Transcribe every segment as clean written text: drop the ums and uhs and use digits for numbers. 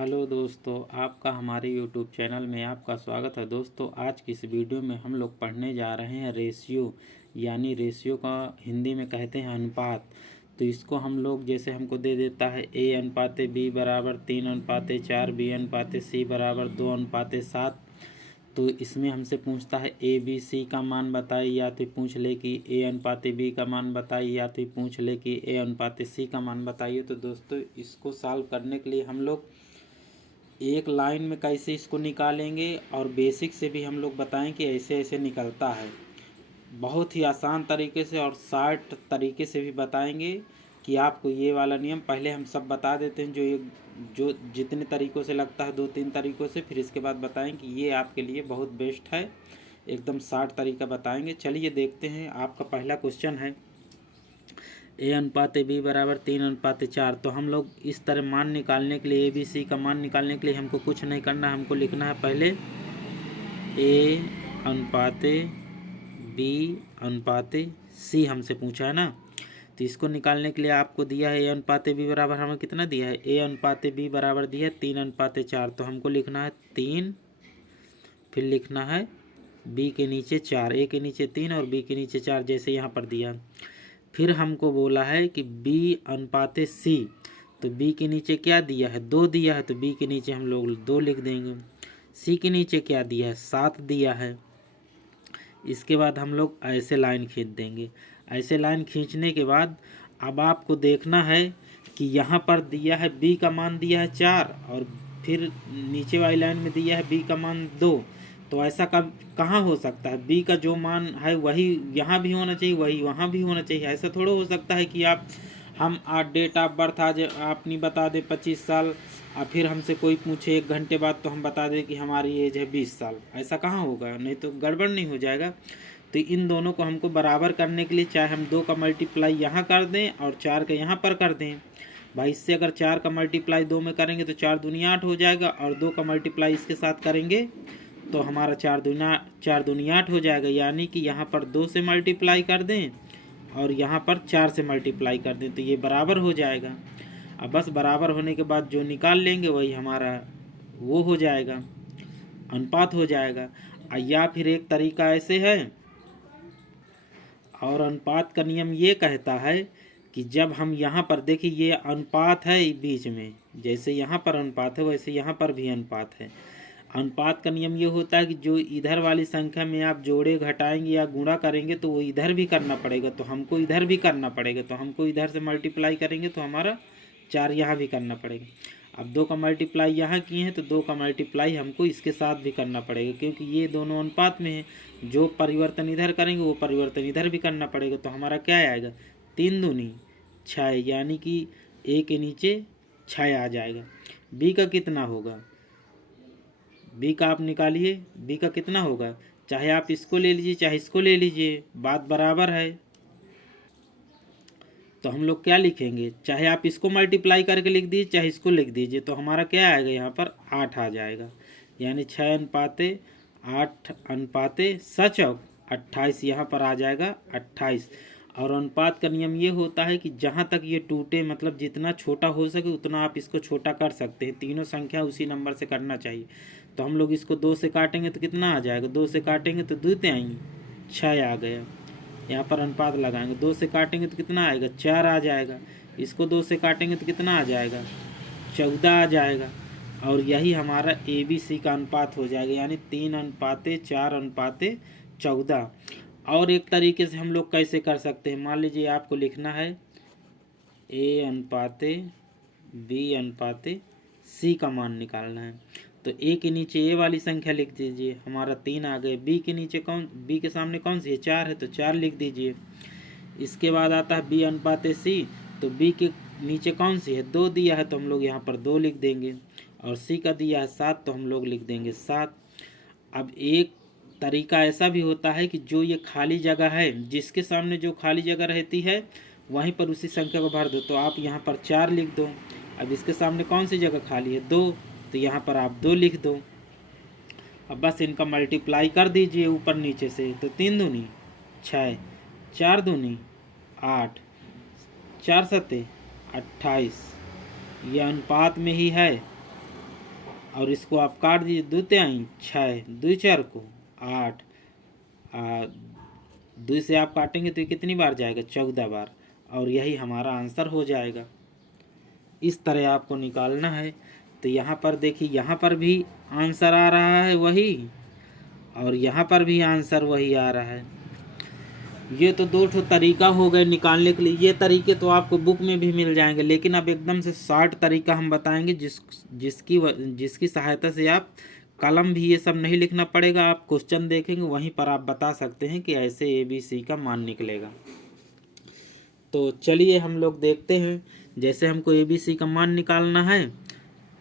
Hello दोस्तों, आपका हमारे यूट्यूब चैनल में आपका स्वागत है। दोस्तों, आज की इस वीडियो में हम लोग पढ़ने जा रहे हैं रेशियो, यानी रेशियो का हिंदी में कहते हैं अनुपात। तो इसको हम लोग जैसे हमको दे देता है A अनुपाते B बराबर 3:4, B अनुपाते C बराबर 2:7। तो इसमें हमसे पूछता है ABC का मान बताइए, या तो पूछ ले कि A अनुपाते B का मान बताइए, या तो पूछ ले कि A अनुपाते C का मान बताइए। तो दोस्तों, इसको सॉल्व करने के लिए हम लोग एक लाइन में कैसे इसको निकालेंगे और बेसिक से भी हम लोग बताएं कि ऐसे ऐसे निकलता है। बहुत ही आसान तरीके से और शार्ट तरीके से भी बताएंगे कि आपको ये वाला नियम पहले हम सब बता देते हैं, जो जितने तरीक़ों से लगता है 2-3 तरीक़ों से, फिर इसके बाद बताएं कि ये आपके लिए बहुत बेस्ट है। एकदम शार्ट तरीका बताएंगे। चलिए देखते हैं। आपका पहला क्वेश्चन है A अनुपाते B बराबर 3:4। तो हम लोग इस तरह मान निकालने के लिए ABC का मान निकालने के लिए हमको कुछ नहीं करना, हमको लिखना है पहले A अनुपाते B अनुपाते C हमसे पूछा है ना। तो इसको निकालने के लिए आपको दिया है A अनुपाते B बराबर हमें कितना दिया है, A अनुपाते B बराबर दिया है 3:4। तो हमको लिखना है 3, फिर लिखना है B के नीचे 4, A के नीचे 3 और B के नीचे 4, जैसे यहाँ पर दिया। फिर हमको बोला है कि B अनुपाते C। तो B के नीचे क्या दिया है, 2 दिया है, तो B के नीचे हम लोग 2 लिख देंगे। C के नीचे क्या दिया है, 7 दिया है। इसके बाद हम लोग ऐसे लाइन खींच देंगे। ऐसे लाइन खींचने के बाद अब आपको देखना है कि यहाँ पर दिया है B का मान दिया है 4 और फिर नीचे वाली लाइन में दिया है B का मान 2। तो ऐसा कब कहाँ हो सकता है, B का जो मान है वही यहाँ भी होना चाहिए, वही वहाँ भी होना चाहिए। ऐसा थोड़ा हो सकता है कि हम आज डेट ऑफ बर्थ आज आप नहीं बता दें 25 साल और फिर हमसे कोई पूछे 1 घंटे बाद तो हम बता दें कि हमारी एज है 20 साल। ऐसा कहाँ होगा, नहीं तो गड़बड़ नहीं हो जाएगा। तो इन दोनों को हमको बराबर करने के लिए चाहे हम 2 का मल्टीप्लाई यहाँ कर दें और 4 का यहाँ पर कर दें। भाई इससे अगर 4 का मल्टीप्लाई 2 में करेंगे तो 4 दूनी 8 हो जाएगा, और 2 का मल्टीप्लाई इसके साथ करेंगे तो हमारा 4 दूनी 8 हो जाएगा। यानी कि यहाँ पर 2 से मल्टीप्लाई कर दें और यहाँ पर 4 से मल्टीप्लाई कर दें तो ये बराबर हो जाएगा। अब बस बराबर होने के बाद जो निकाल लेंगे वही हमारा वो हो जाएगा, अनुपात हो जाएगा। या फिर एक तरीका ऐसे है, और अनुपात का नियम ये कहता है कि जब हम यहाँ पर देखिए ये अनुपात है बीच में, जैसे यहाँ पर अनुपात है वैसे यहाँ पर भी अनुपात है। अनुपात का नियम ये होता है कि जो इधर वाली संख्या में आप जोड़े घटाएंगे या गुणा करेंगे तो वो इधर भी करना पड़ेगा, तो हमको इधर भी करना पड़ेगा। तो हमको इधर से मल्टीप्लाई करेंगे तो हमारा 4 यहाँ भी करना पड़ेगा। अब 2 का मल्टीप्लाई यहाँ किए हैं तो 2 का मल्टीप्लाई हमको इसके साथ भी करना पड़ेगा, क्योंकि ये दोनों अनुपात में है। जो परिवर्तन इधर करेंगे वो परिवर्तन इधर भी करना पड़ेगा। तो हमारा क्या आएगा, 3 दूनी 6, यानी कि A के नीचे 6 आ जाएगा। B का कितना होगा, B का आप निकालिए, B का कितना होगा, चाहे आप इसको ले लीजिए चाहे इसको ले लीजिए, बात बराबर है। तो हम लोग क्या लिखेंगे, चाहे आप इसको मल्टीप्लाई करके लिख दीजिए चाहे इसको लिख दीजिए, तो हमारा क्या आएगा, यहाँ पर 8 आ जाएगा। यानी 6 अनुपाते 8 अनुपाते सच 28, यहाँ पर आ जाएगा 28। और अनुपात का नियम ये होता है कि जहाँ तक ये टूटे, मतलब जितना छोटा हो सके उतना आप इसको छोटा कर सकते हैं। तीनों संख्या उसी नंबर से करना चाहिए। तो हम लोग इसको 2 से काटेंगे तो कितना आ जाएगा, 2 से काटेंगे तो 2 आएंगी, 6 आ गया। यहाँ पर अनुपात लगाएंगे, 2 से काटेंगे तो कितना आएगा, 4 आ जाएगा। इसको 2 से काटेंगे तो कितना आ जाएगा, 14 आ जाएगा। और यही हमारा ABC का अनुपात हो जाएगा, यानी 3:4:14। और एक तरीके से हम लोग कैसे कर सकते हैं, मान लीजिए आपको लिखना है A अनुपाते B अनुपाते C का मान निकालना है। तो A के नीचे A वाली संख्या लिख दीजिए, हमारा 3 आ गए। B के नीचे B के सामने कौन सी है, 4 है, तो 4 लिख दीजिए। इसके बाद आता है B अनुपाते C। तो B के नीचे कौन सी है, 2 दिया है, तो हम लोग यहाँ पर 2 लिख देंगे। और C का दिया है 7, तो हम लोग लिख देंगे 7। अब एक तरीका ऐसा भी होता है कि जो ये खाली जगह है, जिसके सामने जो खाली जगह रहती है वहीं पर उसी संख्या को भर दो। तो आप यहाँ पर 4 लिख दो। अब इसके सामने कौन सी जगह खाली है, 2, तो यहाँ पर आप 2 लिख दो। अब बस इनका मल्टीप्लाई कर दीजिए ऊपर नीचे से। तो 3 दूनी 6, 4 दूनी 8, 4 सत्ते 28। यह अनुपात में ही है। और इसको आप काट दीजिए, 2 तिहाई 6, 2 4 को 8, 2 से आप काटेंगे तो ये कितनी बार जाएगा, 14 बार, और यही हमारा आंसर हो जाएगा। इस तरह आपको निकालना है। तो यहाँ पर देखिए, यहाँ पर भी आंसर आ रहा है वही, और यहाँ पर भी आंसर वही आ रहा है। ये तो 2 तरीका हो गए निकालने के लिए। ये तरीके तो आपको बुक में भी मिल जाएंगे, लेकिन अब एकदम से शॉर्ट तरीका हम बताएंगे जिसकी सहायता से आप कलम भी ये सब नहीं लिखना पड़ेगा। आप क्वेश्चन देखेंगे वहीं पर आप बता सकते हैं कि ऐसे ABC का मान निकलेगा। तो चलिए हम लोग देखते हैं। जैसे हमको ABC का मान निकालना है,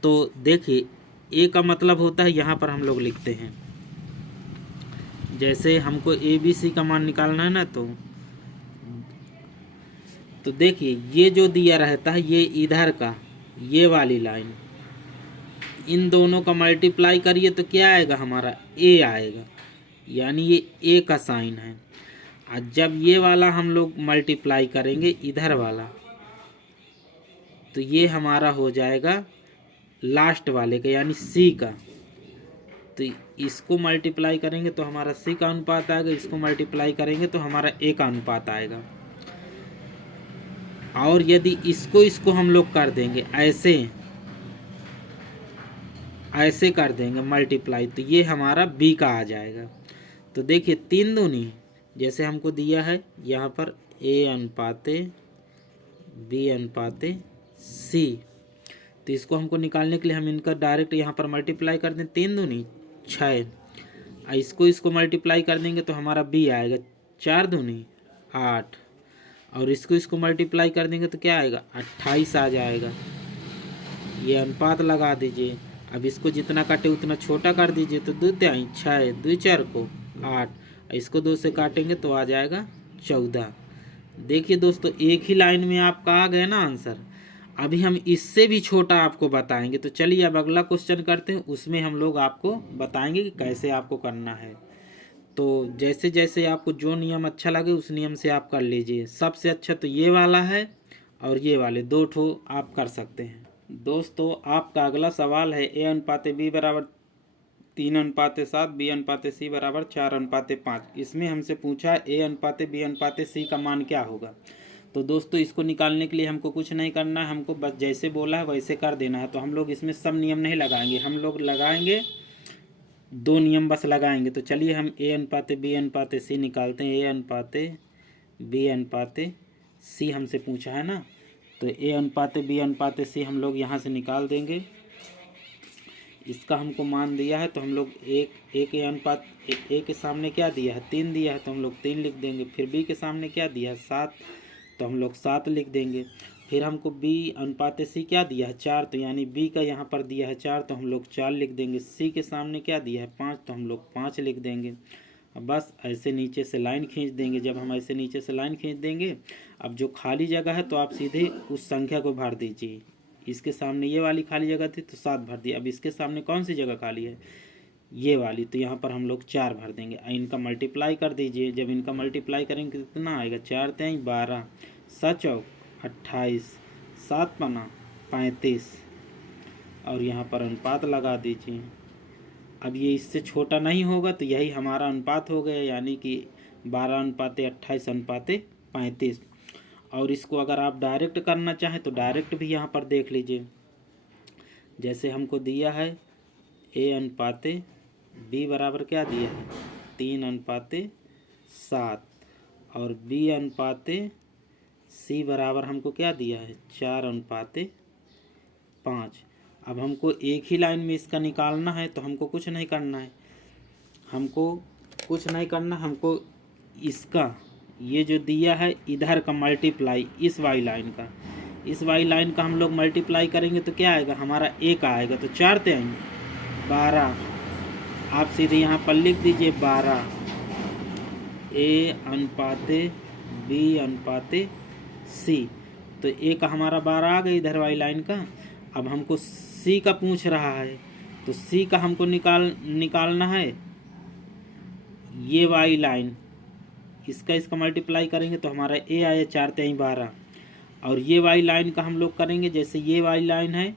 तो देखिए A का मतलब होता है, यहाँ पर हम लोग लिखते हैं। जैसे हमको ABC का मान निकालना है ना, तो देखिए ये जो दिया रहता है, ये इधर का ये वाली लाइन, इन दोनों का मल्टीप्लाई करिए तो क्या आएगा, हमारा A आएगा, यानी ये A का साइन है। और जब ये वाला हम लोग मल्टीप्लाई करेंगे इधर वाला, तो ये हमारा हो जाएगा लास्ट वाले का, यानी C का। तो इसको मल्टीप्लाई करेंगे तो हमारा C का अनुपात आएगा, इसको मल्टीप्लाई करेंगे तो हमारा A का अनुपात आएगा। और यदि इसको हम लोग कर देंगे ऐसे कर देंगे मल्टीप्लाई, तो ये हमारा B का आ जाएगा। तो देखिए 3 दूनी, जैसे हमको दिया है यहाँ पर A अनुपाते B अनुपाते C, तो इसको हमको निकालने के लिए हम इनका डायरेक्ट यहाँ पर मल्टीप्लाई कर दें। 3 दूनी 6, इसको मल्टीप्लाई कर देंगे तो हमारा B आएगा। 4 दूनी 8, और इसको मल्टीप्लाई कर देंगे तो क्या आएगा, 28 आ जाएगा। ये अनुपात लगा दीजिए। अब इसको जितना काटे उतना छोटा कर दीजिए, तो 2 तिहाई 6, 2 4 को 8, इसको 2 से काटेंगे तो आ जाएगा 14। देखिए दोस्तों, एक ही लाइन में आपका आ गया ना आंसर। अभी हम इससे भी छोटा आपको बताएंगे। तो चलिए अब अगला क्वेश्चन करते हैं, उसमें हम लोग आपको बताएंगे कि कैसे आपको करना है। तो जैसे जैसे आपको जो नियम अच्छा लगे उस नियम से आप कर लीजिए। सबसे अच्छा तो ये वाला है, और ये वाले 2 ठो आप कर सकते हैं। दोस्तों आपका अगला सवाल है A अनुपाते B बराबर 3 अनुपाते 7, B अनुपाते C बराबर 4 अनुपाते 5। इसमें हमसे पूछा है A अनुपाते B अनुपाते C का मान क्या होगा। तो दोस्तों इसको निकालने के लिए हमको कुछ नहीं करना है, हमको बस जैसे बोला है वैसे कर देना है। तो हम लोग इसमें सब नियम नहीं लगाएंगे, हम लोग लगाएंगे 2 नियम बस लगाएंगे। तो चलिए हम A अनुपाते B अनुपाते C निकालते हैं। A अनुपाते B अनुपाते C हमसे पूछा है ना, तो A अनुपाते B अनुपाते C हम लोग यहाँ से निकाल देंगे। इसका हमको मान दिया है, तो हम लोग एक अनुपात A के सामने क्या दिया है, 3 दिया है, तो हम लोग 3 लिख देंगे। फिर B के सामने क्या दिया है, 7, तो हम लोग 7 लिख देंगे। फिर हमको B अनुपाते C क्या दिया है, 4, तो यानी B का यहाँ पर दिया है 4, तो हम लोग 4 लिख देंगे। C के सामने क्या दिया है, 5, तो हम लोग 5 लिख देंगे। अब बस ऐसे नीचे से लाइन खींच देंगे। जब हम ऐसे नीचे से लाइन खींच देंगे, अब जो खाली जगह है तो आप सीधे उस संख्या को भर दीजिए। इसके सामने ये वाली खाली जगह थी तो 7 भर दी। अब इसके सामने कौन सी जगह खाली है, ये वाली, तो यहाँ पर हम लोग 4 भर देंगे। इनका मल्टीप्लाई कर दीजिए। जब इनका मल्टीप्लाई करेंगे तो कितना आएगा, 4 तिहाई 12, 7 चौक 28, 7 पना 35, और यहाँ पर अनुपात लगा दीजिए। अब ये इससे छोटा नहीं होगा तो यही हमारा अनुपात हो गया, यानी कि 12 अनुपाते 28 अनुपाते 35। और इसको अगर आप डायरेक्ट करना चाहें तो डायरेक्ट भी यहाँ पर देख लीजिए। जैसे हमको दिया है A अनुपाते B बराबर क्या दिया है, 3 अनुपाते 7, और B अनुपाते C बराबर हमको क्या दिया है, 4 अनुपाते 5। अब हमको एक ही लाइन में इसका निकालना है, तो हमको कुछ नहीं करना है, हमको इसका ये जो दिया है इधर का मल्टीप्लाई इस वाई लाइन का हम लोग मल्टीप्लाई करेंगे तो क्या आएगा, हमारा एक आएगा। तो 4 तिहाई 12, आप सीधे यहाँ पर लिख दीजिए 12 A अनुपाते B अनुपाते C। तो A का हमारा 12 आ गया इधर वाली लाइन का। अब हमको C का पूछ रहा है, तो C का हमको निकालना है ये वाली लाइन, इसका मल्टीप्लाई करेंगे तो हमारा A आया 4 तिहाई 12। और ये वाली लाइन का हम लोग करेंगे, जैसे ये वाली लाइन है,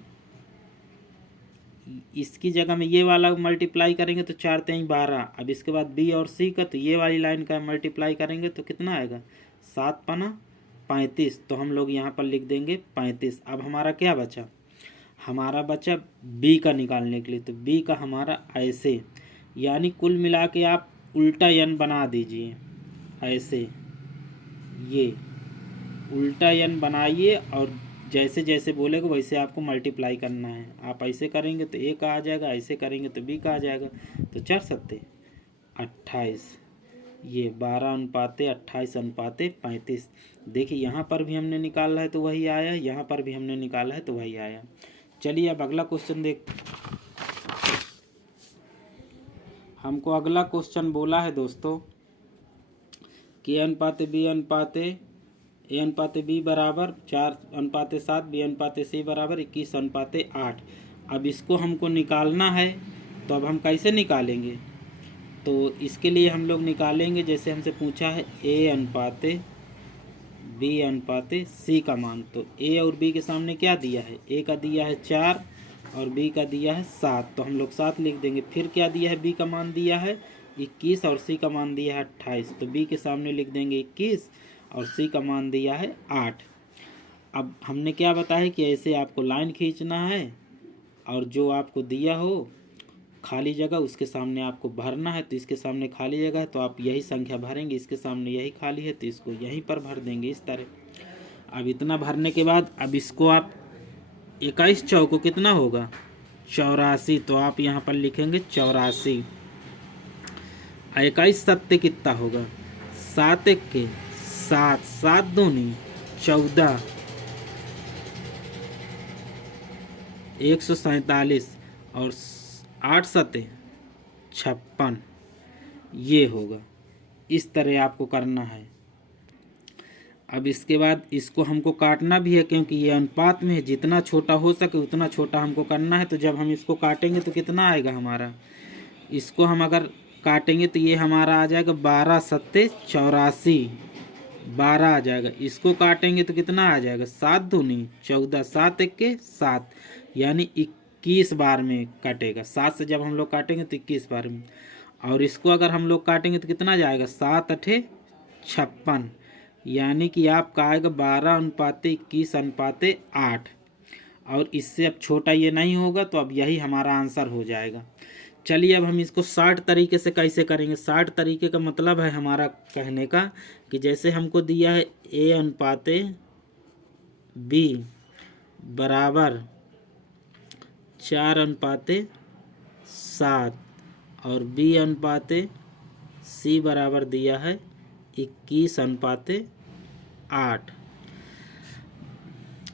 इसकी जगह में ये वाला मल्टीप्लाई करेंगे तो 4 3 12। अब इसके बाद बी और सी का, तो ये वाली लाइन का मल्टीप्लाई करेंगे तो कितना आएगा, 7 पना 35। तो हम लोग यहाँ पर लिख देंगे 35। अब हमारा क्या बचा, हमारा बचा बी का निकालने के लिए। तो बी का हमारा ऐसे, यानी कुल मिला के आप उल्टा n बना दीजिए ऐसे, ये उल्टा n बनाइए और जैसे जैसे बोलेगा वैसे आपको मल्टीप्लाई करना है। आप ऐसे करेंगे तो ए का आ जाएगा, ऐसे करेंगे तो बी का आ जाएगा। तो 4 सत्ते 28, ये 12:28:35। देखिए यहाँ पर भी हमने निकाला है तो वही आया, यहाँ पर भी हमने निकाला है तो वही आया। चलिए अब अगला क्वेश्चन देख, हमको अगला क्वेश्चन बोला है दोस्तों कि A/B बराबर 4:7, B/C बराबर 21:8। अब इसको हमको निकालना है, तो अब हम कैसे निकालेंगे, तो इसके लिए हम लोग निकालेंगे जैसे हमसे पूछा है A/B/C का मान। तो A और B के सामने क्या दिया है, A का दिया है 4 और B का दिया है 7, तो हम लोग 7 लिख देंगे। फिर क्या दिया है, B का मान दिया है 21 और C का मान दिया है 28, तो B के सामने लिख देंगे 21 और C का मान दिया है 8। अब हमने क्या बताया कि ऐसे आपको लाइन खींचना है और जो आपको दिया हो खाली जगह उसके सामने आपको भरना है। तो इसके सामने खाली जगह है तो आप यही संख्या भरेंगे, इसके सामने यही खाली है तो इसको यहीं पर भर देंगे इस तरह। अब इतना भरने के बाद अब इसको आप 21 चौको कितना होगा, 84, तो आप यहाँ पर लिखेंगे 84। 21 सत्ते कितना होगा, 7 1 के 7, 7 दूनी 14, 147 और 8 सत्ते 56, ये होगा। इस तरह आपको करना है। अब इसके बाद इसको हमको काटना भी है क्योंकि ये अनुपात में है, जितना छोटा हो सके उतना छोटा हमको करना है। तो जब हम इसको काटेंगे तो कितना आएगा हमारा, इसको हम अगर काटेंगे तो ये हमारा आ जाएगा 12 सत्ते 84, 12 आ जाएगा। इसको काटेंगे तो कितना आ जाएगा, 7 दूनी 14, 7 1 के 7, यानी 21 बार में काटेगा। 7 से जब हम लोग काटेंगे तो 21 बार में। और इसको अगर हम लोग काटेंगे तो कितना जाएगा, 7 8 56, यानी कि आपका आएगा 12:21:8। और इससे अब छोटा ये नहीं होगा, तो अब यही हमारा आंसर हो जाएगा। चलिए अब हम इसको 60 तरीके से कैसे करेंगे। 60 तरीके का मतलब है हमारा कहने का कि जैसे हमको दिया है A/B बराबर 4:7 और B/C बराबर दिया है 21:8।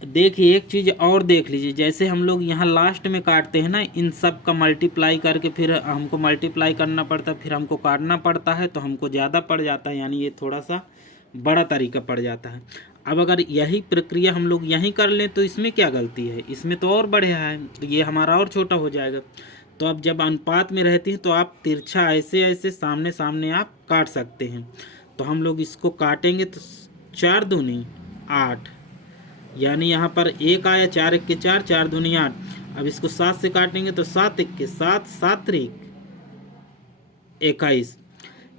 देखिए एक चीज़ और देख लीजिए, जैसे हम लोग यहाँ लास्ट में काटते हैं ना, इन सब का मल्टीप्लाई करके फिर हमको मल्टीप्लाई करना पड़ता है, फिर हमको काटना पड़ता है, तो हमको ज़्यादा पड़ जाता है, यानी ये थोड़ा सा बड़ा तरीका पड़ जाता है। अब अगर यही प्रक्रिया हम लोग यहीं कर लें तो इसमें क्या गलती है, इसमें तो और बढ़िया है, तो ये हमारा और छोटा हो जाएगा। तो अब जब अनुपात में रहती हैं तो आप तिरछा ऐसे ऐसे सामने सामने आप काट सकते हैं। तो हम लोग इसको काटेंगे तो 4 दूनी 8, यानी यहाँ पर 1 आया, 4 1 के 4, 4 दूनी 8। अब इसको 7 से काटेंगे तो 7 1 के 7, 7 3 21,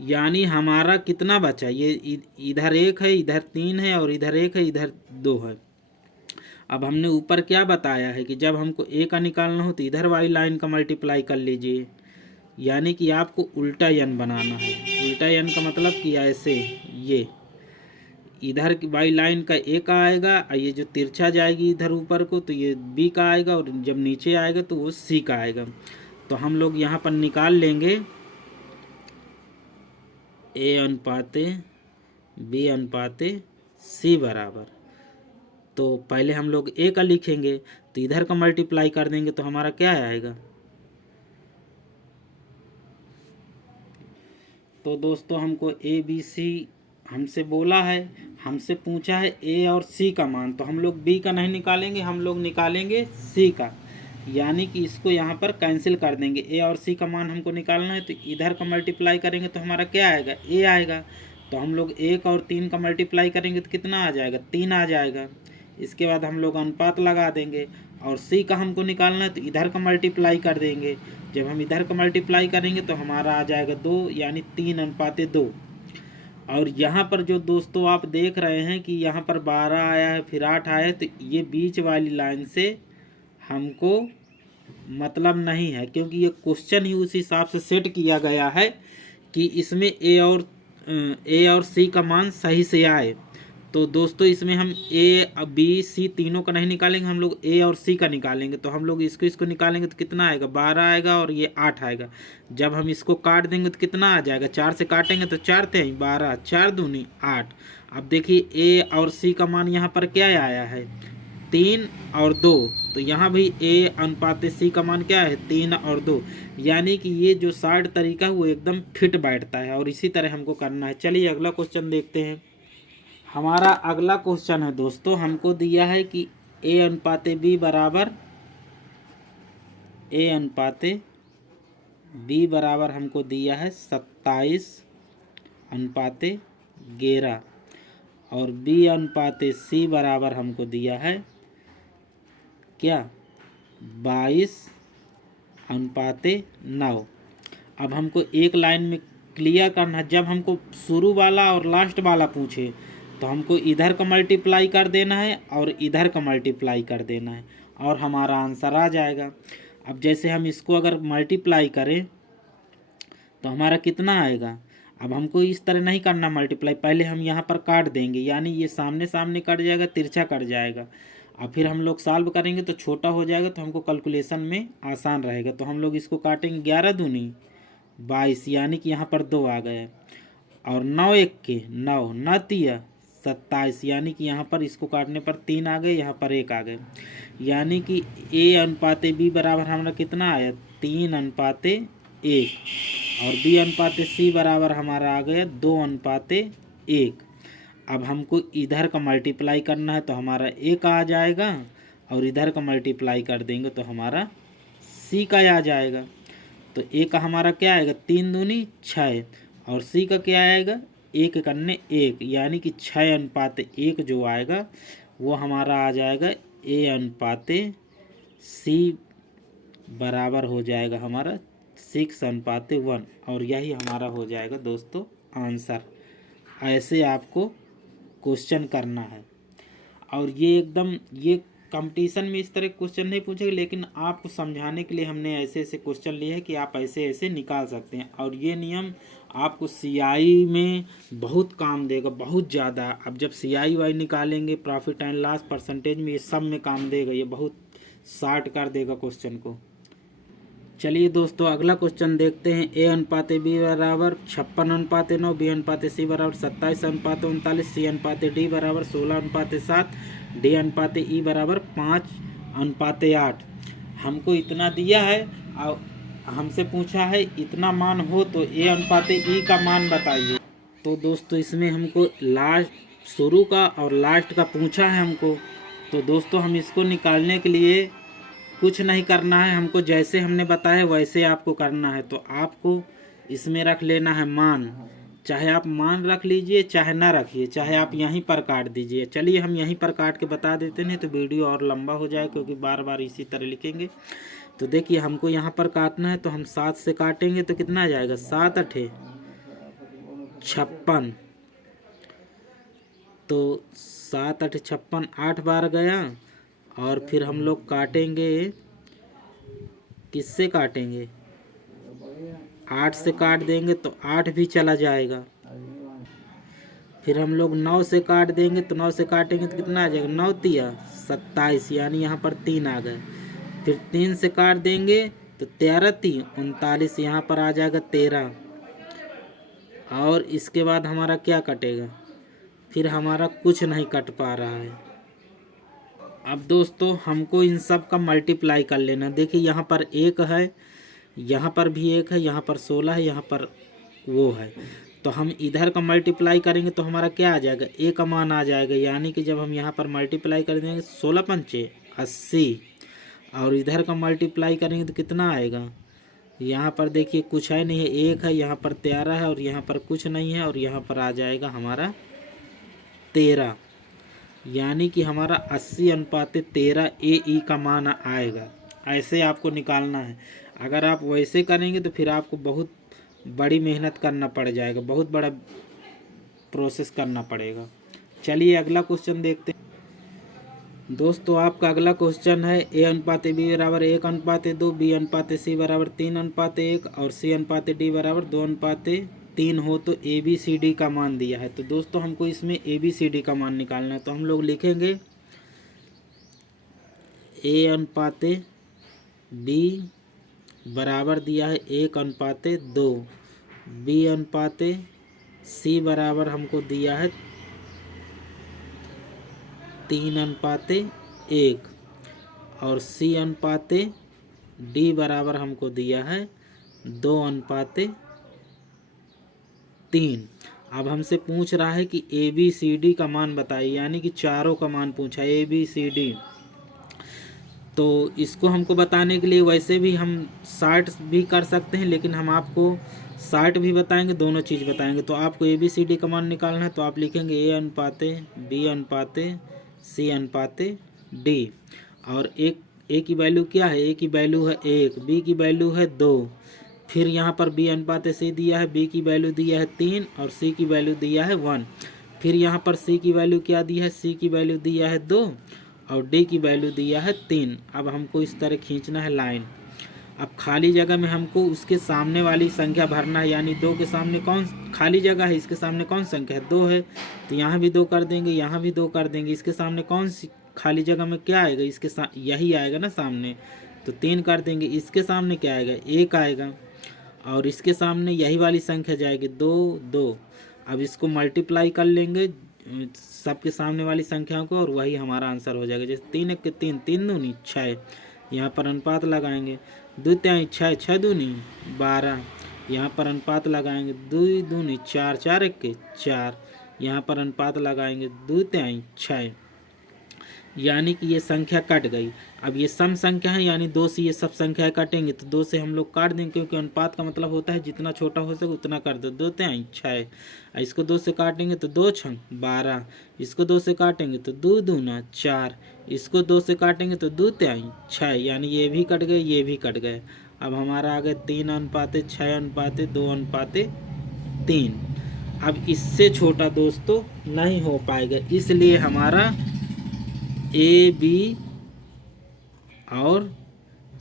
यानी हमारा कितना बचा, ये इधर 1 है, इधर 3 है और इधर 1 है, इधर 2 है। अब हमने ऊपर क्या बताया है कि जब हमको A का निकालना हो तो इधर वाली लाइन का मल्टीप्लाई कर लीजिए, यानी कि आपको उल्टा n बनाना है। उल्टा n का मतलब कि ऐसे, ये इधर की वाली लाइन का A का आएगा, ये जो तिरछा जाएगी इधर ऊपर को तो ये B का आएगा, और जब नीचे आएगा तो वो C का आएगा। तो हम लोग यहाँ पर निकाल लेंगे A/B/C बराबर, तो पहले हम लोग A का लिखेंगे तो इधर का मल्टीप्लाई कर देंगे तो हमारा क्या आएगा। तो दोस्तों हमको ABC हमसे बोला है, हमसे पूछा है A और C का मान, तो हम लोग B का नहीं निकालेंगे, हम लोग निकालेंगे C का, यानी कि इसको यहाँ पर कैंसिल कर देंगे। A और C का मान हमको निकालना है तो इधर का मल्टीप्लाई करेंगे तो हमारा क्या आएगा, A आएगा। तो हम लोग 1 और 3 का मल्टीप्लाई करेंगे तो कितना आ जाएगा, 3 आ जाएगा। इसके बाद हम लोग अनुपात लगा देंगे और सी का हमको निकालना है तो इधर का मल्टीप्लाई कर देंगे। जब हम इधर का मल्टीप्लाई करेंगे तो हमारा आ जाएगा 2, यानी 3:2। और यहाँ पर जो दोस्तों आप देख रहे हैं कि यहाँ पर 12 आया है, फिर 8 आया है, तो ये बीच वाली लाइन से हमको मतलब नहीं है, क्योंकि ये क्वेश्चन ही उस हिसाब से सेट किया गया है कि इसमें ए और सी का मान सही से आए। तो दोस्तों इसमें हम ए बी सी तीनों का नहीं निकालेंगे, हम लोग ए और सी का निकालेंगे। तो हम लोग इसको निकालेंगे तो कितना आएगा, 12 आएगा और ये 8 आएगा। जब हम इसको काट देंगे तो कितना आ जाएगा, 4 से काटेंगे तो 4 थे 12, 4 दूनी 8। अब देखिए ए और सी का मान यहाँ पर क्या आया है, 3 और 2। तो यहाँ भी ए अनुपात सी का मान क्या है, 3 और 2। यानी कि ये जो शार्ट तरीका है वो एकदम फिट बैठता है, और इसी तरह हमको करना है। चलिए अगला क्वेश्चन देखते हैं। हमारा अगला क्वेश्चन है दोस्तों, हमको दिया है कि ए अनुपात बी बराबर हमको दिया है 27:11, और बी अनुपात सी बराबर हमको दिया है क्या, 22:9। अब हमको एक लाइन में क्लियर करना है। जब हमको शुरू वाला और लास्ट वाला पूछे तो हमको इधर का मल्टीप्लाई कर देना है और इधर का मल्टीप्लाई कर देना है, और हमारा आंसर आ जाएगा। अब जैसे हम इसको अगर मल्टीप्लाई करें तो हमारा कितना आएगा। अब हमको इस तरह नहीं करना मल्टीप्लाई, पहले हम यहाँ पर काट देंगे, यानी ये सामने सामने कट जाएगा, तिरछा कट जाएगा। और फिर हम लोग सॉल्व करेंगे तो छोटा हो जाएगा, तो हमको कैलकुलेशन में आसान रहेगा। तो हम लोग इसको काटेंगे, 11 दूनी 22, यानी कि यहाँ पर 2 आ गए, और 9 एक के 9, 9 तिया 27, यानी कि यहाँ पर इसको काटने पर 3 आ गए, यहाँ पर 1 आ गए। यानी कि ए अनुपात बी बराबर हमारा कितना आया, 3:1, और बी अनुपात सी बराबर हमारा आ गया 2:1। अब हमको इधर का मल्टीप्लाई करना है तो हमारा 1 आ जाएगा, और इधर का मल्टीप्लाई कर देंगे तो हमारा सी का आ जाएगा। तो ए का हमारा क्या आएगा, 3 दूनी 6, और सी का क्या आएगा, 1 करने 1, यानी कि 6:1 जो आएगा वो हमारा आ जाएगा ए अनुपात सी बराबर हो जाएगा हमारा 6:1, और यही हमारा हो जाएगा दोस्तों आंसर। ऐसे आपको क्वेश्चन करना है, और ये एकदम ये कंपटीशन में इस तरह क्वेश्चन नहीं पूछेगा, लेकिन आपको समझाने के लिए हमने ऐसे ऐसे क्वेश्चन लिए हैं कि आप ऐसे ऐसे निकाल सकते हैं। और ये नियम आपको सीआई में बहुत काम देगा, बहुत ज़्यादा। अब जब सीआई वाई निकालेंगे, प्रॉफिट एंड लॉस परसेंटेज में, ये सब में काम देगा, ये बहुत शार्ट कर देगा क्वेश्चन को। चलिए दोस्तों अगला क्वेश्चन देखते हैं। ए अनुपात बी बराबर 56:9, बी अनुपात सी बराबर 27:39, सी अनुपात डी बराबर 16:7, डी अनुपात ई बराबर 5:8। हमको इतना दिया है और हमसे पूछा है इतना मान हो तो ए अनुपात ई का मान बताइए। तो दोस्तों इसमें हमको लास्ट शुरू का और लास्ट का पूछा है हमको। तो दोस्तों हम इसको निकालने के लिए कुछ नहीं करना है, हमको जैसे हमने बताया वैसे आपको करना है। तो आपको इसमें रख लेना है मान, चाहे आप मान रख लीजिए चाहे ना रखिए, चाहे आप यहीं पर काट दीजिए। चलिए हम यहीं पर काट के बता देते हैं, तो वीडियो और लंबा हो जाए, क्योंकि बार बार इसी तरह लिखेंगे। तो देखिए हमको यहाँ पर काटना है, तो हम 7 से काटेंगे तो कितना आ जाएगा, 7 8 56, तो 7 8 56, 8 बार गया। और फिर हम लोग काटेंगे, किससे काटेंगे, 8 से काट देंगे तो 8 भी चला जाएगा। फिर हम लोग 9 से काट देंगे, तो 9 से काटेंगे तो कितना आ जाएगा, 9 तिया 27, यानी यहाँ पर 3 आ गए। फिर 3 से काट देंगे तो 13 3 39, यहाँ पर आ जाएगा 13। और इसके बाद हमारा क्या कटेगा, फिर हमारा कुछ नहीं कट पा रहा है। अब दोस्तों हमको इन सब का मल्टीप्लाई कर लेना। देखिए यहाँ पर 1 है, यहाँ पर भी 1 है, यहाँ पर 16 है, यहाँ पर वो है। तो हम इधर का मल्टीप्लाई करेंगे तो हमारा क्या आ जाएगा, ए का मान आ जाएगा। यानी कि जब हम यहाँ पर मल्टीप्लाई कर देंगे 16 पंचे 80, और इधर का मल्टीप्लाई करेंगे तो कितना आएगा, यहाँ पर देखिए कुछ है नहीं है, 1 है, यहाँ पर 13 है, और यहाँ पर कुछ नहीं है, और यहाँ पर आ जाएगा हमारा 13। यानी कि हमारा 80:13 AE का मान आएगा। ऐसे आपको निकालना है। अगर आप वैसे करेंगे तो फिर आपको बहुत बड़ी मेहनत करना पड़ जाएगा, बहुत बड़ा प्रोसेस करना पड़ेगा। चलिए अगला क्वेश्चन देखते हैं। दोस्तों आपका अगला क्वेश्चन है A/B बराबर 1/2, B/C बराबर 3/1 और C/D बराबर 2/3 हो तो ABCD का मान दिया है। तो दोस्तों हमको इसमें ABCD का मान निकालना है। तो हम लोग लिखेंगे A/B बराबर दिया है 1/2, B/C बराबर हमको दिया है 3/1 और C/D बराबर हमको दिया है 2/3। अब हमसे पूछ रहा है कि ABCD का मान बताइए, यानी कि चारों का मान पूछा है ABCD। तो इसको हमको बताने के लिए वैसे भी हम 60 भी कर सकते हैं, लेकिन हम आपको 60 भी बताएंगे, दोनों चीज़ बताएंगे। तो आपको ABCD का मान निकालना है तो आप लिखेंगे A/B/C/D। और A की वैल्यू क्या है? A की वैल्यू है 1, B की वैल्यू है 2, फिर यहाँ पर B/C दिया है, B की वैल्यू दिया है 3 और C की वैल्यू दिया है 1। फिर यहाँ पर C की वैल्यू क्या दी है? C की वैल्यू दिया है 2 और D की वैल्यू दिया है 3। अब हमको इस तरह खींचना है लाइन। अब खाली जगह में हमको उसके सामने वाली संख्या भरना है, यानी 2 के सामने कौन खाली जगह है, इसके सामने कौन संख्या है? 2 है, तो यहाँ भी 2 कर देंगे, यहाँ भी 2 कर देंगे। इसके सामने कौन सी खाली जगह में क्या आएगा? इसके यही आएगा ना सामने, तो 3 कर देंगे। इसके सामने क्या आएगा? 1 आएगा और इसके सामने यही वाली संख्या जाएगी 2 2। अब इसको मल्टीप्लाई कर लेंगे सबके सामने वाली संख्याओं को और वही हमारा आंसर हो जाएगा। जैसे 3 1 3, 3 दूनी 6, यहाँ पर अनुपात लगाएंगे 2 3 6, 6 दूनी 12, यहाँ पर अनुपात लगाएंगे 2 दूनी 4, 4 1 4, यहाँ पर अनुपात लगाएंगे 2 3 6, यानी कि ये संख्या कट गई। अब ये सम संख्या है, यानी 2 से ये सब संख्याएं कटेंगे, तो 2 से हम लोग काट देंगे, क्योंकि अनुपात का मतलब होता है जितना छोटा हो सके उतना कर दो। 2 3 6, इसको 2 से काटेंगे तो 2 6 12, इसको 2 से काटेंगे तो 2 दूना 4, इसको 2 से काटेंगे तो 2 3 6, यानी ये भी कट गए, ये भी कट गए। अब हमारा आ गया 3:6:2:3। अब इससे छोटा दोस्तों नहीं हो पाएगा, इसलिए हमारा AB और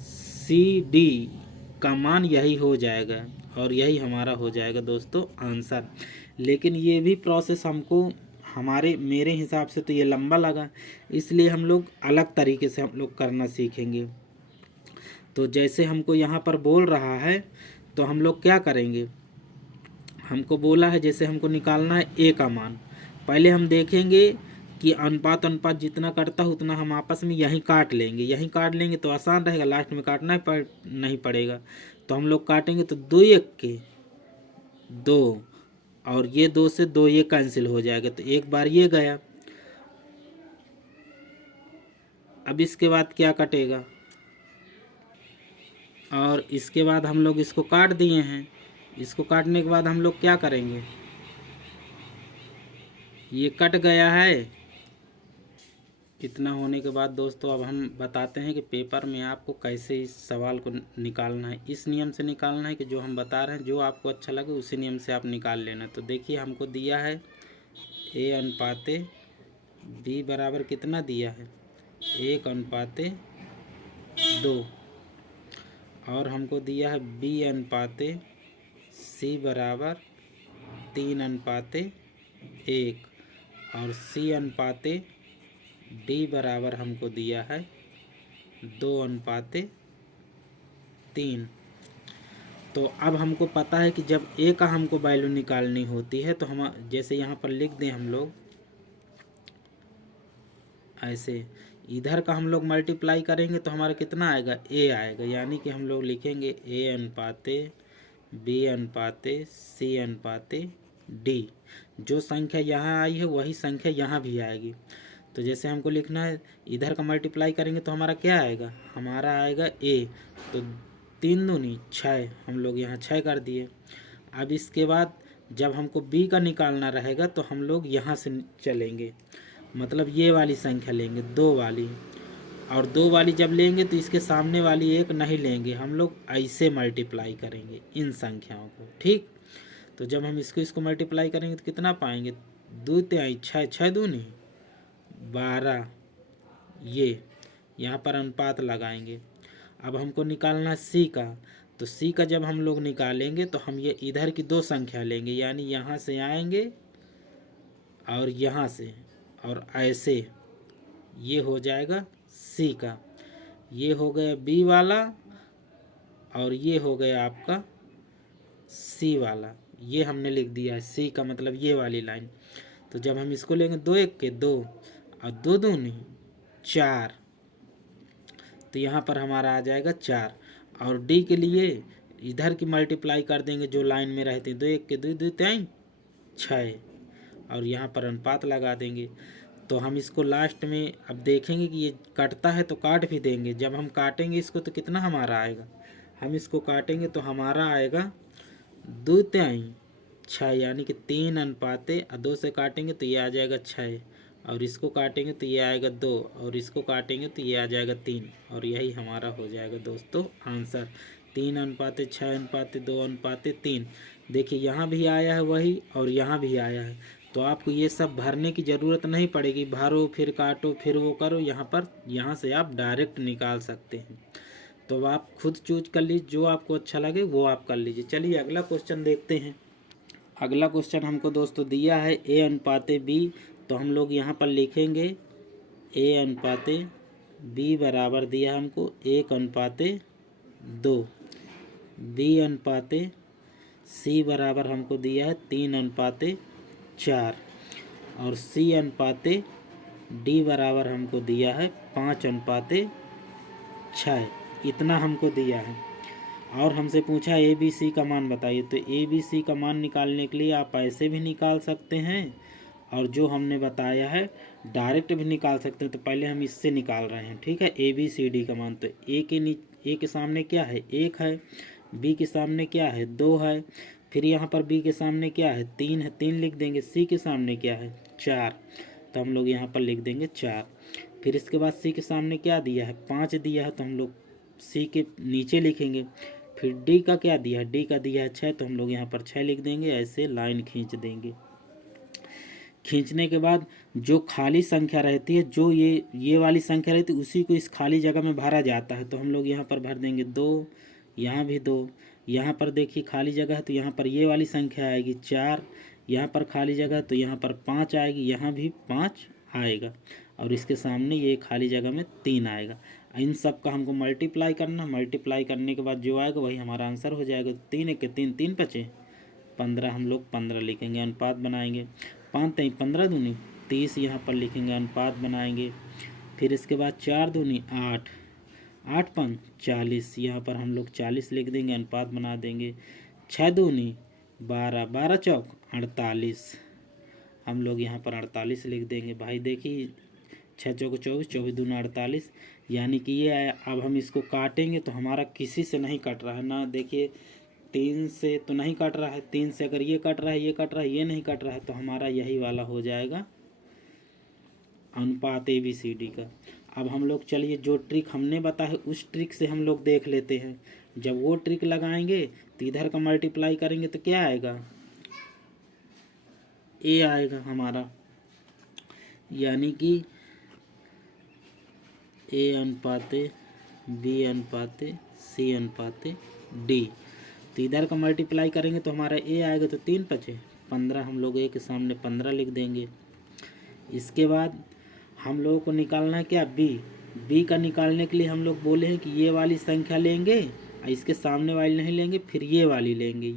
CD का मान यही हो जाएगा और यही हमारा हो जाएगा दोस्तों आंसर। लेकिन ये भी प्रोसेस हमको मेरे हिसाब से तो ये लंबा लगा, इसलिए हम लोग अलग तरीके से हम लोग करना सीखेंगे। तो जैसे हमको यहाँ पर बोल रहा है तो हम लोग क्या करेंगे? हमको बोला है जैसे हमको निकालना है A का मान। पहले हम देखेंगे कि अनुपात जितना करता है उतना हम आपस में यहीं काट लेंगे, यहीं काट लेंगे तो आसान रहेगा, लास्ट में काटना नहीं पड़ेगा। तो हम लोग काटेंगे तो 2 1 के 2 और ये 2 से 2 ये कैंसिल हो जाएगा, तो एक बार ये गया। अब इसके बाद क्या कटेगा? और इसके बाद हम लोग इसको काट दिए हैं। इसको काटने के बाद हम लोग क्या करेंगे? ये कट गया है। इतना होने के बाद दोस्तों अब हम बताते हैं कि पेपर में आपको कैसे इस सवाल को निकालना है। इस नियम से निकालना है कि जो हम बता रहे हैं, जो आपको अच्छा लगे उसी नियम से आप निकाल लेना। तो देखिए हमको दिया है A/B बराबर कितना दिया है? 1/2 और हमको दिया है B/C बराबर 3/1 और C/D बराबर हमको दिया है 2/3। तो अब हमको पता है कि जब A का हमको वैल्यू निकालनी होती है तो हम जैसे यहाँ पर लिख दें हम लोग ऐसे, इधर का हम लोग मल्टीप्लाई करेंगे तो हमारा कितना आएगा? A आएगा, यानी कि हम लोग लिखेंगे A/B/C/D। जो संख्या यहाँ आई है वही संख्या यहाँ भी आएगी। तो जैसे हमको लिखना है, इधर का मल्टीप्लाई करेंगे तो हमारा क्या आएगा? हमारा आएगा A, तो 3 दूनी 6, हम लोग यहाँ 6 कर दिए। अब इसके बाद जब हमको B का निकालना रहेगा तो हम लोग यहाँ से चलेंगे। मतलब ये वाली संख्या लेंगे, 2 वाली, और 2 वाली जब लेंगे तो इसके सामने वाली 1 नहीं लेंगे, हम लोग ऐसे मल्टीप्लाई करेंगे इन संख्याओं को। ठीक, तो जब हम इसको मल्टीप्लाई करेंगे तो कितना पाएंगे, 2 तिहाई 6, 6 दूनी 12, ये यहाँ पर अनुपात लगाएंगे। अब हमको निकालना है सी का, तो सी का जब हम लोग निकालेंगे तो हम ये इधर की 2 संख्या लेंगे, यानी यहाँ से आएंगे और यहाँ से, और ऐसे ये हो जाएगा सी का, ये हो गया बी वाला और ये हो गया आपका सी वाला, ये हमने लिख दिया है सी का, मतलब ये वाली लाइन। तो जब हम इसको लेंगे 2 1 के 2 और 2 दूनी 4, तो यहाँ पर हमारा आ जाएगा 4। और डी के लिए इधर की मल्टीप्लाई कर देंगे जो लाइन में रहते हैं, 2 1 के 2 2 3 6, और यहाँ पर अनुपात लगा देंगे। तो हम इसको लास्ट में अब देखेंगे कि ये कटता है तो काट भी देंगे। जब हम काटेंगे इसको तो कितना हमारा आएगा, हम इसको काटेंगे तो हमारा आएगा 2 3 6, यानी कि 3 अनुपाते 2 से काटेंगे तो ये आ जाएगा 6, और इसको काटेंगे तो ये आएगा 2, और इसको काटेंगे तो ये आ जाएगा 3, और यही हमारा हो जाएगा दोस्तों आंसर। 3 अनुपाते 6 अनुपाते 2 अनुपाते 3। देखिए यहाँ भी आया है वही और यहाँ भी आया है, तो आपको ये सब भरने की ज़रूरत नहीं पड़ेगी, भरो फिर काटो फिर वो करो, यहाँ से आप डायरेक्ट निकाल सकते हैं। तो आप खुद चूज कर लीजिए, जो आपको अच्छा लगे वो आप कर लीजिए। चलिए अगला क्वेश्चन देखते हैं। अगला क्वेश्चन हमको दोस्तों दिया है ए अनुपाते बी, तो हम लोग यहाँ पर लिखेंगे ए अनुपाते बी बराबर दिया हमको 1 अनुपाते 2, बी अनुपाते सी बराबर हमको दिया है 3 अनुपाते 4, और सी अनुपाते डी बराबर हमको दिया है 5 अनुपाते 6, इतना हमको दिया है। और हमसे पूछा ए बी सी का मान बताइए, तो ए बी सी का मान निकालने के लिए आप ऐसे भी निकाल सकते हैं, और जो हमने बताया है डायरेक्ट भी निकाल सकते हैं। तो पहले हम इससे निकाल रहे हैं, ठीक है, ए बी सी डी का मान। तो ए के सामने क्या है 1 है, बी के सामने क्या है 2 है, फिर यहाँ पर बी के सामने क्या है 3 है, 3 लिख देंगे, सी के सामने क्या है 4, तो हम लोग यहाँ पर लिख देंगे 4। फिर इसके बाद सी के सामने क्या दिया है 5 दिया है, तो हम लोग सी के नीचे लिखेंगे। फिर डी का क्या दिया है, डी का दिया है 6, तो हम लोग यहाँ पर 6 लिख देंगे, ऐसे लाइन खींच देंगे। खींचने के बाद जो खाली संख्या रहती है, जो ये वाली संख्या रहती है, उसी को इस खाली जगह में भरा जाता है। तो हम लोग यहाँ पर भर देंगे 2, यहाँ भी 2, यहाँ पर देखिए खाली जगह है तो यहाँ पर ये वाली संख्या आएगी 4, यहाँ पर खाली जगह तो यहाँ पर 5 आएगी, यहाँ भी 5 आएगा, और इसके सामने ये खाली जगह में 3 आएगा। इन सब का हमको मल्टीप्लाई करना, मल्टीप्लाई करने के बाद जो आएगा वही हमारा आंसर हो जाएगा। 3 1 के 3, 3 5 15, हम लोग 15 लिखेंगे, अनुपात बनाएंगे। 5 3 15 दूनी 30, यहाँ पर लिखेंगे, अनुपात बनाएंगे। फिर इसके बाद 4 दूनी 8, 8 5 40, यहाँ पर हम लोग 40 लिख देंगे, अनुपात बना देंगे। 6 दूनी 12, 12 चौक 48, हम लोग यहाँ पर 48 लिख देंगे। भाई देखिए 6 चौक 24, 24 दूना 48, यानी कि ये आया। अब हम इसको काटेंगे तो हमारा किसी से नहीं कट रहा है ना, देखिए 3 से तो नहीं कट रहा है, 3 से अगर ये कट रहा है, ये कट रहा है, ये नहीं कट रहा है, तो हमारा यही वाला हो जाएगा अनुपात ए बी सी डी का। अब हम लोग चलिए जो ट्रिक हमने बताया उस ट्रिक से हम लोग देख लेते हैं। जब वो ट्रिक लगाएंगे तो इधर का मल्टीप्लाई करेंगे तो क्या आएगा, ए आएगा हमारा, यानी कि ए अनुपाते बी अनुपाते सी अनुपाते डी। तो इधर का मल्टीप्लाई करेंगे तो हमारा ए आएगा, तो 3 5 15, हम लोग ए के सामने 15 लिख देंगे। इसके बाद हम लोगों को निकालना है क्या बी का निकालने के लिए हम लोग बोले हैं कि ये वाली संख्या लेंगे, इसके सामने वाली नहीं लेंगे, फिर ये वाली लेंगे,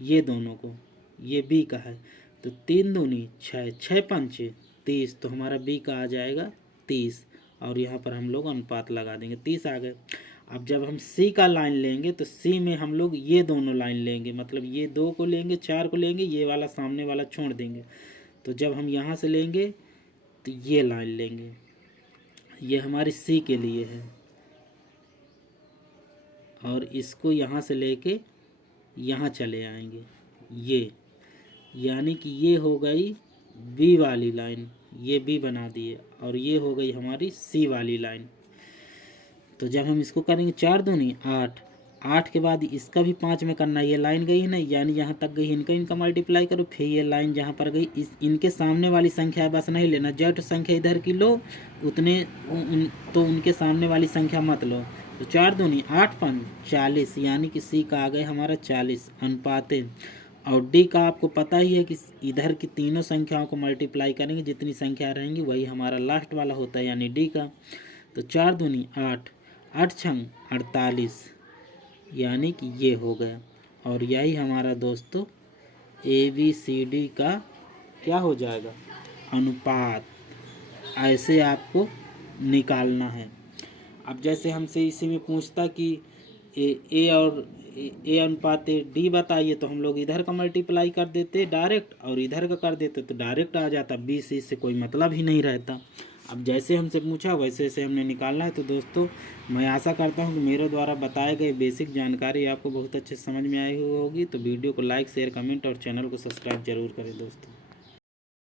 ये दोनों को, ये बी का है। तो 3 दूनी 6, 6 5 30, तो हमारा बी का आ जाएगा 30, और यहाँ पर हम लोग अनुपात लगा देंगे, 30 आ गए। अब जब हम सी का लाइन लेंगे तो सी में हम लोग ये दोनों लाइन लेंगे, मतलब ये 2 को लेंगे, 4 को लेंगे, ये वाला सामने वाला छोड़ देंगे। तो जब हम यहाँ से लेंगे तो ये लाइन लेंगे, ये हमारी सी के लिए है, और इसको यहाँ से लेके यहाँ चले आएंगे, ये यानी कि ये हो गई बी वाली लाइन, ये बी बना दिए और ये हो गई हमारी सी वाली लाइन। तो जब हम इसको करेंगे 4 दूनी 8, 8 के बाद इसका भी 5 में करना, ये लाइन गई है ना, यानी यहाँ तक गई, इनका मल्टीप्लाई करो, फिर ये लाइन जहाँ पर गई इनके सामने वाली संख्या बस नहीं लेना, जो संख्या इधर की लो उतने तो उनके सामने वाली संख्या मत लो। तो 4 दूनी 8 5 40, यानी कि सी का आ गया हमारा 40 अनुपाते। और डी का आपको पता ही है कि इधर की तीनों संख्याओं को मल्टीप्लाई करेंगे, जितनी संख्या रहेंगी वही हमारा लास्ट वाला होता है, यानी डी का। तो 4 दूनी 8, 8 छंग 48, यानी कि ये हो गया। और यही हमारा दोस्तों ABCD का क्या हो जाएगा, अनुपात। ऐसे आपको निकालना है। अब जैसे हमसे इसी में पूछता कि ए और ए अनुपात डी बताइए, तो हम लोग इधर का मल्टीप्लाई कर देते डायरेक्ट और इधर का कर देते तो डायरेक्ट आ जाता, बी सी से कोई मतलब ही नहीं रहता। अब जैसे हमसे पूछा वैसे वैसे हमने निकालना है। तो दोस्तों मैं आशा करता हूँ कि मेरे द्वारा बताए गए बेसिक जानकारी आपको बहुत अच्छे समझ में आई हुई होगी। तो वीडियो को लाइक शेयर कमेंट और चैनल को सब्सक्राइब जरूर करें दोस्तों।